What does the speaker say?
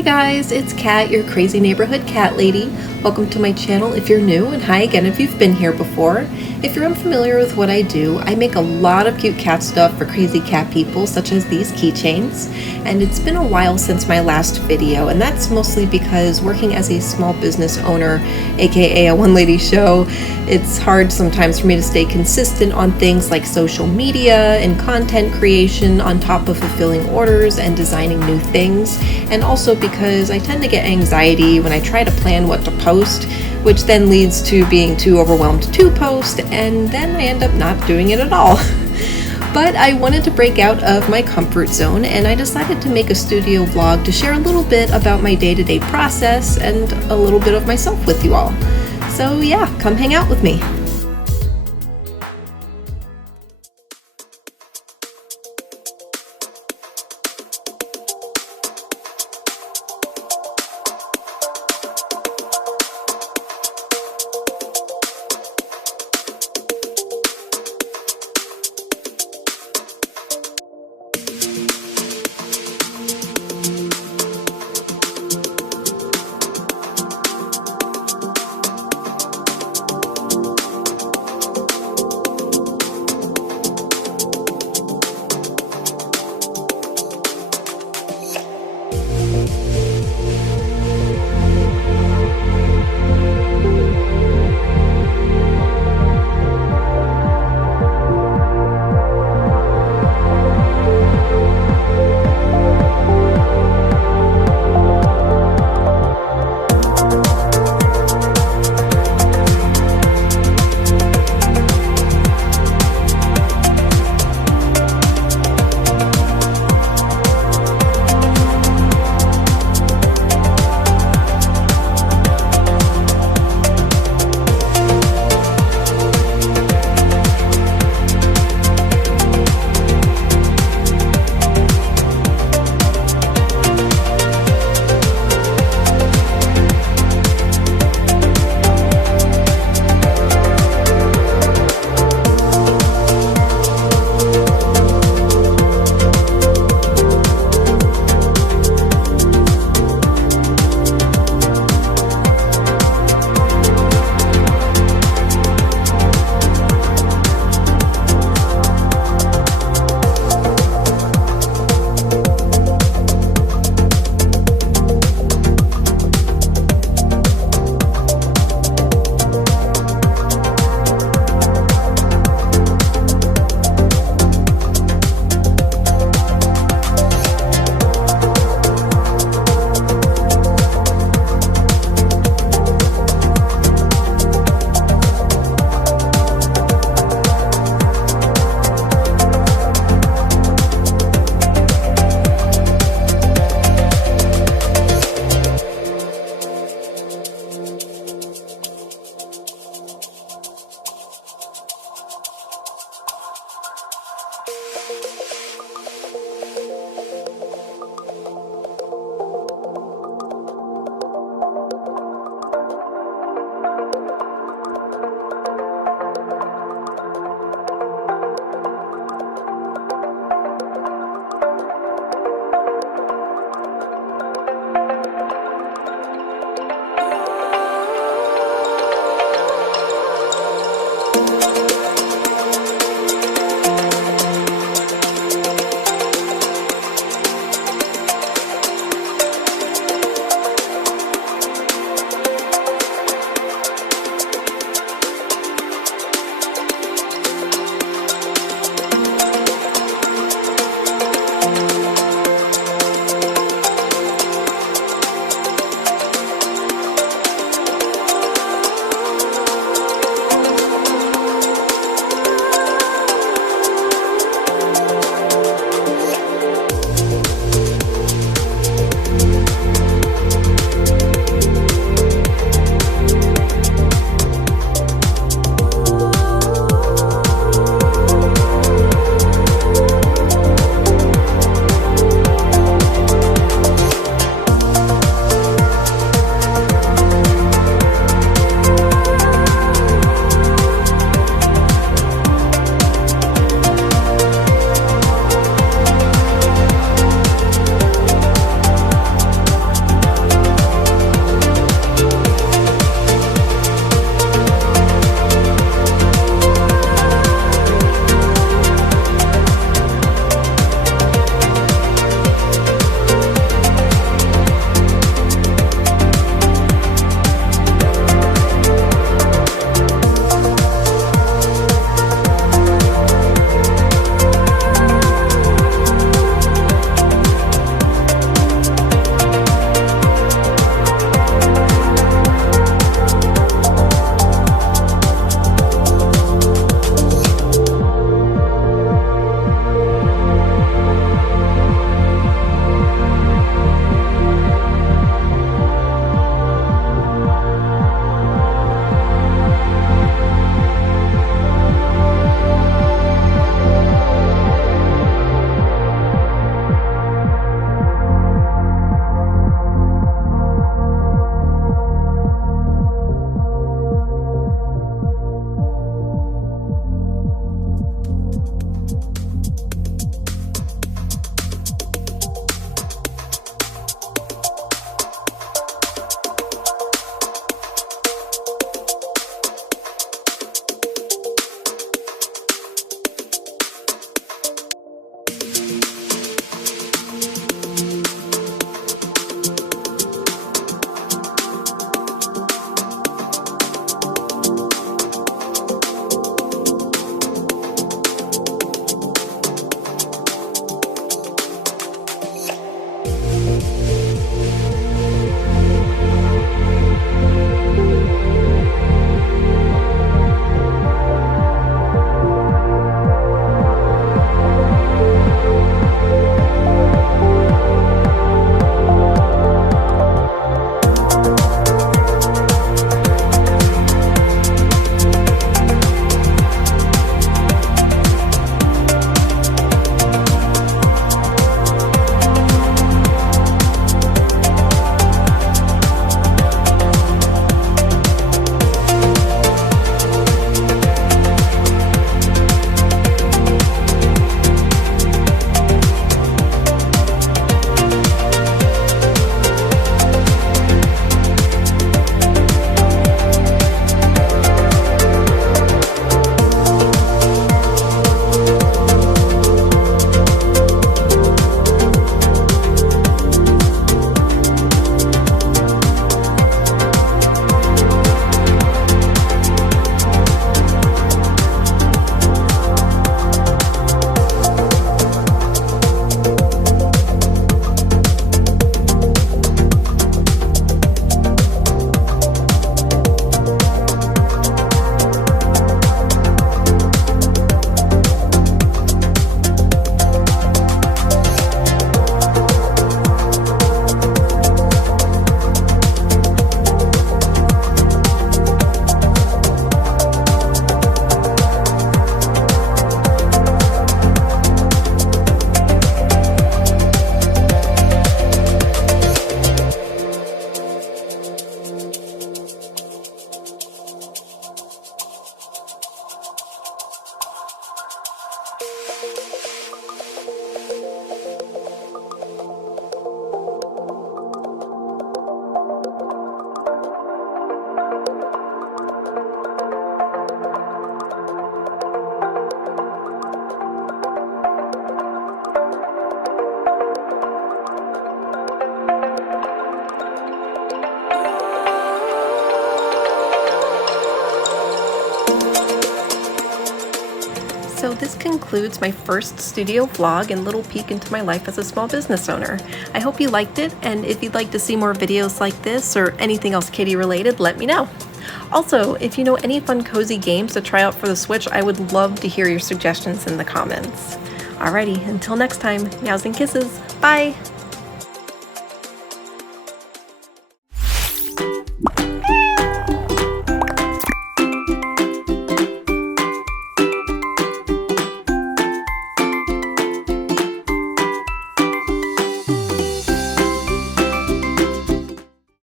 Hi guys, it's Kat, your crazy neighborhood cat lady. Welcome to my channel if you're new, and hi again if you've been here before. If you're unfamiliar with what I do, I make a lot of cute cat stuff for crazy cat people, such as these keychains. And it's been a while since my last video, and that's mostly because working as a small business owner, aka a one-lady show, it's hard sometimes for me to stay consistent on things like social media and content creation on top of fulfilling orders and designing new things, and also because I tend to get anxiety when I try to plan what to post, which then leads to being too overwhelmed to post, and then I end up not doing it at all. But I wanted to break out of my comfort zone, and I decided to make a studio vlog to share a little bit about my day-to-day process and a little bit of myself with you all. So yeah, come hang out with me. So this concludes my first studio vlog and little peek into my life as a small business owner. I hope you liked it, and if you'd like to see more videos like this or anything else kitty related, let me know. Also, if you know any fun cozy games to try out for the Switch, I would love to hear your suggestions in the comments. Alrighty, until next time, meows and kisses, bye!